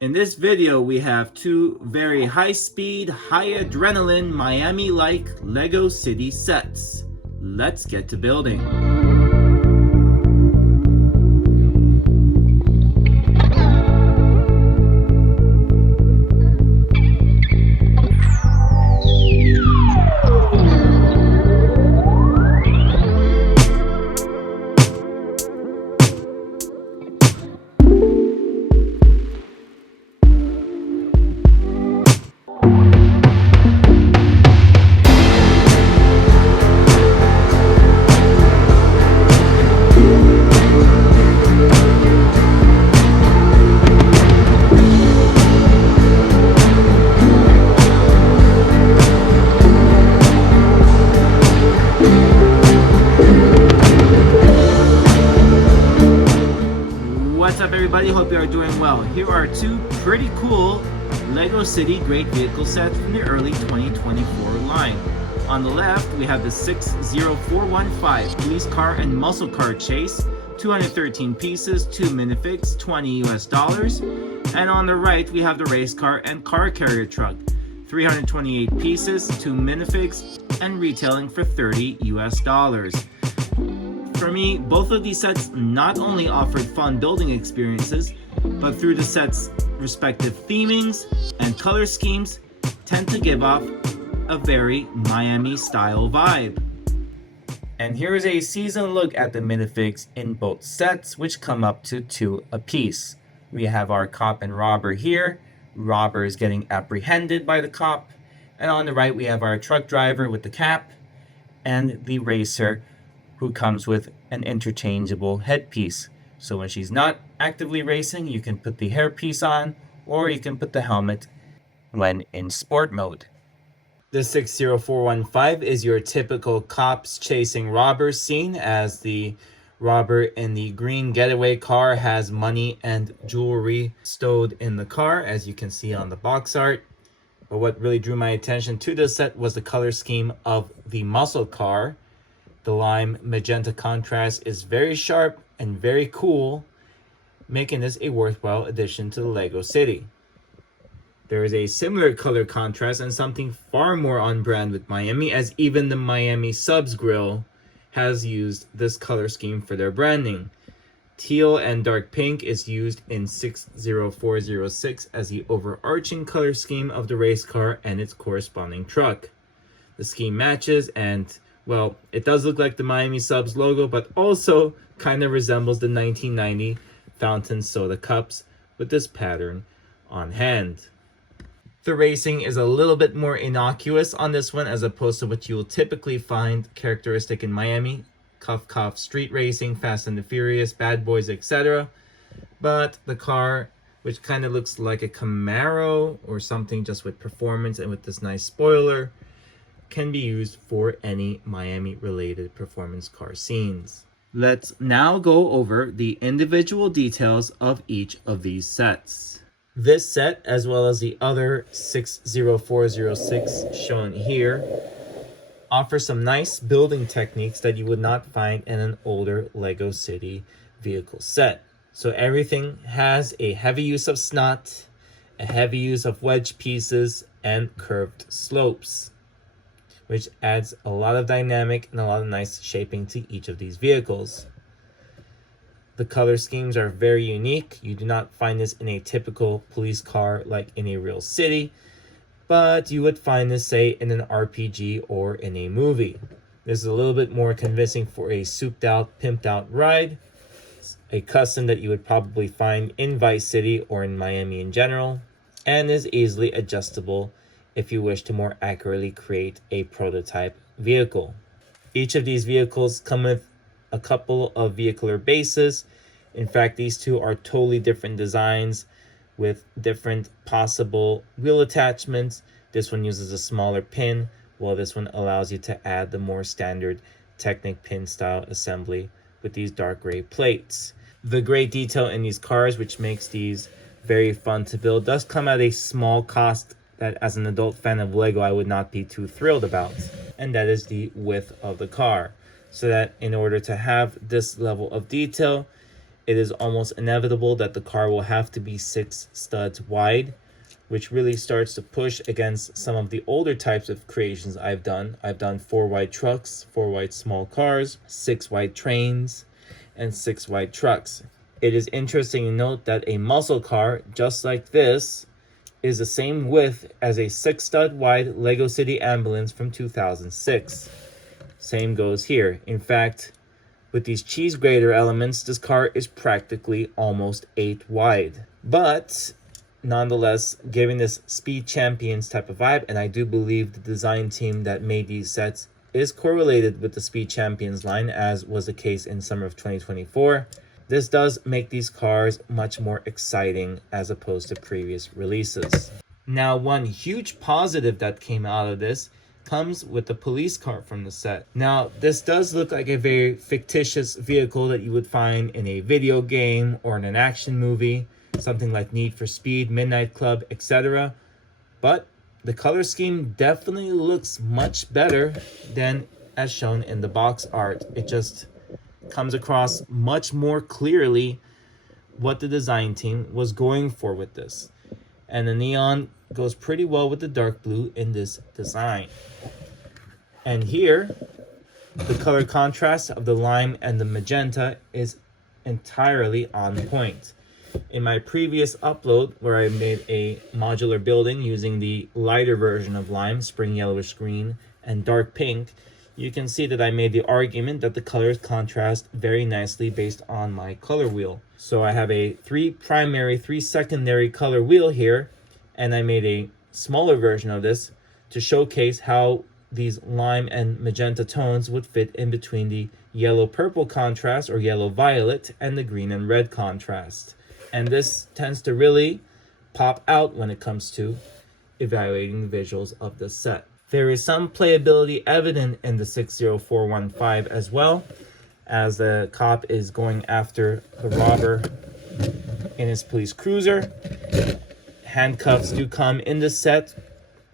In this video, we have two very high-speed, high-adrenaline, Miami-like Lego City sets. Let's get to building. What's up, everybody? Hope you are doing well. Here are two pretty cool Lego City Great Vehicle sets from the early 2024 line. On the left, we have the 60415 Police Car and Muscle Car Chase, 213 pieces, 2 minifigs, $20 US. And on the right, we have the Race Car and Car Carrier Truck, 328 pieces, 2 minifigs, and retailing for $30 US. For me, both of these sets not only offered fun building experiences, but through the set's respective themings and color schemes, tend to give off a very Miami style vibe. And here is a seasoned look at the minifigs in both sets, which come up to 2 apiece. We have our cop and robber here. Robber is getting apprehended by the cop. And on the right, we have our truck driver with the cap and the racer, who comes with an interchangeable headpiece. So when she's not actively racing, you can put the hairpiece on, or you can put the helmet when in sport mode. The 60415 is your typical cops chasing robbers scene, as the robber in the green getaway car has money and jewelry stowed in the car, as you can see on the box art. But what really drew my attention to this set was the color scheme of the muscle car. The lime magenta contrast is very sharp and very cool, making this a worthwhile addition to the Lego City. There is a similar color contrast and something far more on brand with Miami, as even the Miami Subs grill has used this color scheme for their branding. Teal and dark pink is used in 60406 as the overarching color scheme of the race car and its corresponding truck. The scheme matches, and well, it does look like the Miami Subs logo, but also kind of resembles the 1990 fountain soda cups with this pattern on hand. The racing is a little bit more innocuous on this one, as opposed to what you will typically find characteristic in Miami. Cuff, street racing, Fast and the Furious, Bad Boys, etc. But the car, which kind of looks like a Camaro or something just with performance and with this nice spoiler, can be used for any Miami-related performance car scenes. Let's now go over the individual details of each of these sets. This set, as well as the other 60406 shown here, offer some nice building techniques that you would not find in an older Lego City vehicle set. So everything has a heavy use of SNOT, a heavy use of wedge pieces, and curved slopes, which adds a lot of dynamic and a lot of nice shaping to each of these vehicles. The color schemes are very unique. You do not find this in a typical police car like in a real city, but you would find this, say, in an RPG or in a movie. This is a little bit more convincing for a souped out, pimped out ride, a custom that you would probably find in Vice City or in Miami in general, and is easily adjustable if you wish to more accurately create a prototype vehicle. Each of these vehicles come with a couple of vehicular bases. In fact, these two are totally different designs with different possible wheel attachments. This one uses a smaller pin, while this one allows you to add the more standard Technic pin style assembly with these dark gray plates. The gray detail in these cars, which makes these very fun to build, does come at a small cost that as an adult fan of Lego I would not be too thrilled about, and that is the width of the car. So that in order to have this level of detail, it is almost inevitable that the car will have to be 6 studs wide, which really starts to push against some of the older types of creations I've done. I've done 4 wide trucks, 4 wide small cars, 6 wide trains, and 6 wide trucks. It is interesting to note that a muscle car, just like this, is the same width as a 6 stud wide Lego City ambulance from 2006. Same goes here. In fact, with these cheese grater elements, this car is practically almost 8 wide. But nonetheless, giving this Speed Champions type of vibe, and I do believe the design team that made these sets is correlated with the Speed Champions line, as was the case in summer of 2024. This does make these cars much more exciting as opposed to previous releases. Now, one huge positive that came out of this comes with the police car from the set. Now, this does look like a very fictitious vehicle that you would find in a video game or in an action movie, something like Need for Speed, Midnight Club, etc. But the color scheme definitely looks much better than as shown in the box art. It just comes across much more clearly what the design team was going for with this. And the neon goes pretty well with the dark blue in this design. And here, the color contrast of the lime and the magenta is entirely on point. In my previous upload, where I made a modular building using the lighter version of lime, spring yellowish green, and dark pink, you can see that I made the argument that the colors contrast very nicely based on my color wheel. So I have a 3 primary, 3 secondary color wheel here, and I made a smaller version of this to showcase how these lime and magenta tones would fit in between the yellow-purple contrast or yellow-violet and the green and red contrast. And this tends to really pop out when it comes to evaluating the visuals of the set. There is some playability evident in the 60415 as well, as the cop is going after the robber in his police cruiser. Handcuffs do come in this set.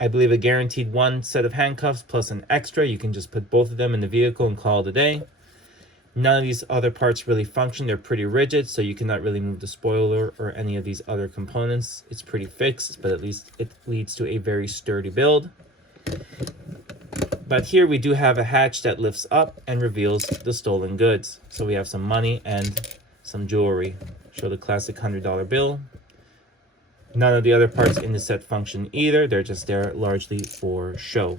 I believe a guaranteed 1 set of handcuffs plus an extra. You can just put both of them in the vehicle and call it a day. None of these other parts really function. They're pretty rigid, so you cannot really move the spoiler or any of these other components. It's pretty fixed, but at least it leads to a very sturdy build. But here we do have a hatch that lifts up and reveals the stolen goods. So we have some money and some jewelry. Show the classic $100 bill. None of the other parts in the set function either. They're just there largely for show.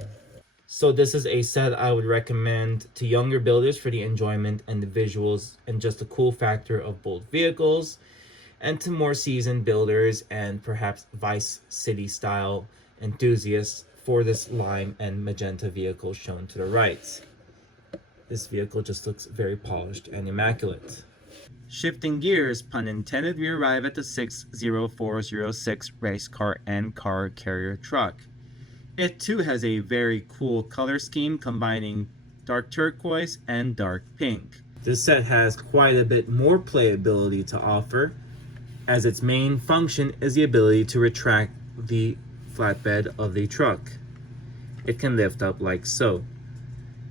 So this is a set I would recommend to younger builders for the enjoyment and the visuals and just the cool factor of bold vehicles, and to more seasoned builders and perhaps Vice City style enthusiasts for this lime and magenta vehicle shown to the right. This vehicle just looks very polished and immaculate. Shifting gears, pun intended, we arrive at the 60406 race car and car carrier truck. It too has a very cool color scheme combining dark turquoise and dark pink. This set has quite a bit more playability to offer, as its main function is the ability to retract the flatbed of the truck. It can lift up like so.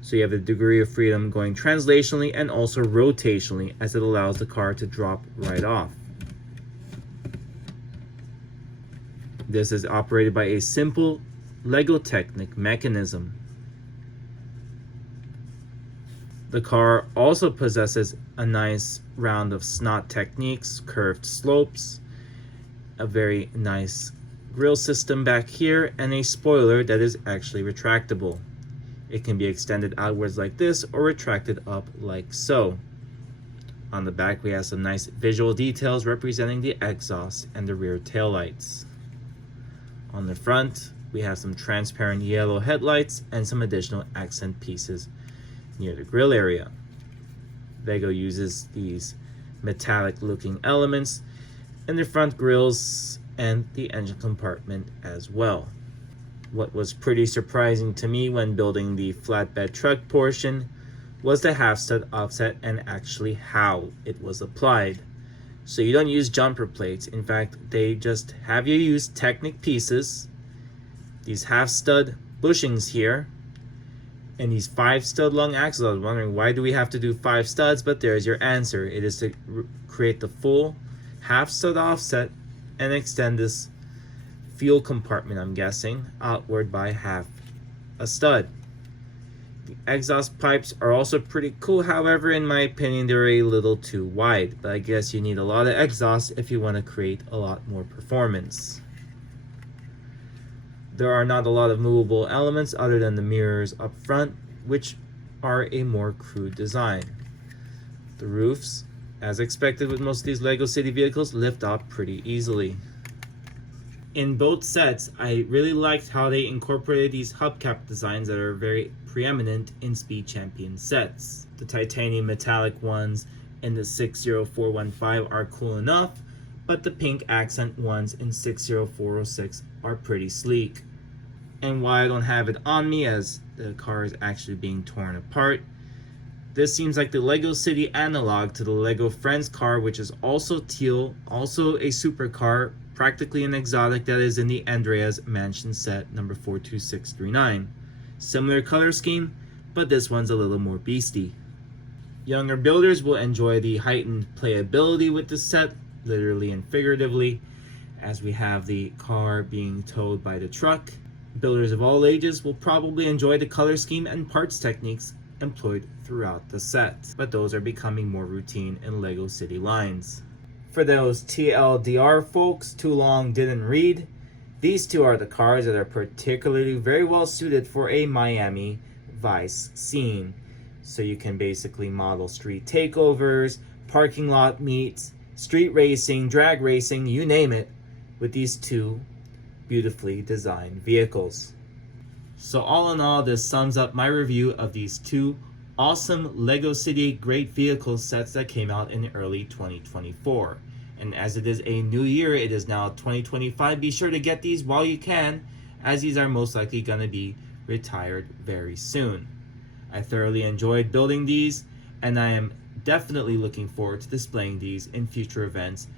So you have a degree of freedom going translationally and also rotationally, as it allows the car to drop right off. This is operated by a simple Lego Technic mechanism. The car also possesses a nice round of SNOT techniques, curved slopes, a very nice grille system back here, and a spoiler that is actually retractable. It can be extended outwards like this or retracted up like so. On the back we have some nice visual details representing the exhaust and the rear taillights. On the front we have some transparent yellow headlights and some additional accent pieces near the grille area. Lego uses these metallic looking elements in the front grills and the engine compartment as well. What was pretty surprising to me when building the flatbed truck portion was the half stud offset and actually how it was applied. So you don't use jumper plates. In fact, they just have you use Technic pieces, these half stud bushings here, And these 5 stud long axles, I was wondering why do we have to do 5 studs, but there's your answer. It is to create the full half stud offset and extend this fuel compartment, I'm guessing, outward by half a stud. The exhaust pipes are also pretty cool, however, in my opinion, they're a little too wide, but I guess you need a lot of exhaust if you want to create a lot more performance. There are not a lot of movable elements other than the mirrors up front, which are a more crude design. The roofs, as expected with most of these LEGO City vehicles, lift up pretty easily. In both sets, I really liked how they incorporated these hubcap designs that are very preeminent in Speed Champion sets. The titanium metallic ones in the 60415 are cool enough, but the pink accent ones in 60406 are pretty sleek. And while I don't have it on me as the car is actually being torn apart, this seems like the LEGO City analog to the LEGO Friends car, which is also teal, also a supercar, practically an exotic that is in the Andrea's Mansion set number 42639. Similar color scheme, but this one's a little more beastie. Younger builders will enjoy the heightened playability with this set, literally and figuratively, as we have the car being towed by the truck. Builders of all ages will probably enjoy the color scheme and parts techniques employed throughout the set, but those are becoming more routine in LEGO City lines. For those TLDR folks, too long didn't read, these two are the cars that are particularly very well suited for a Miami Vice scene. So you can basically model street takeovers, parking lot meets, street racing, drag racing, you name it, with these two beautifully designed vehicles. So all in all, this sums up my review of these two awesome LEGO City Great Vehicle sets that came out in early 2024. And as it is a new year, it is now 2025, be sure to get these while you can, as these are most likely going to be retired very soon. I thoroughly enjoyed building these, and I am definitely looking forward to displaying these in future events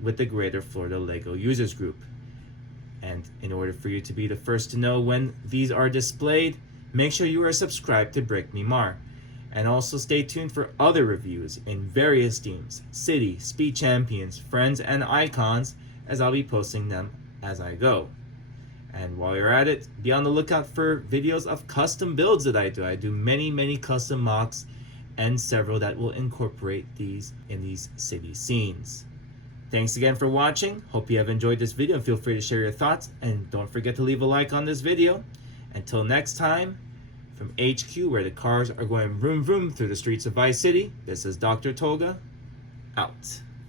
with the Greater Florida LEGO Users Group. And in order for you to be the first to know when these are displayed, make sure you are subscribed to Brick Me Mar. And also stay tuned for other reviews in various themes, City, Speed Champions, Friends, and Icons, as I'll be posting them as I go. And while you're at it, be on the lookout for videos of custom builds that I do. I do many custom mocks and several that will incorporate these in these city scenes. Thanks again for watching. Hope you have enjoyed this video and feel free to share your thoughts. And don't forget to leave a like on this video. Until next time, from HQ, where the cars are going vroom vroom through the streets of Vice City, this is Dr. Tolga, out.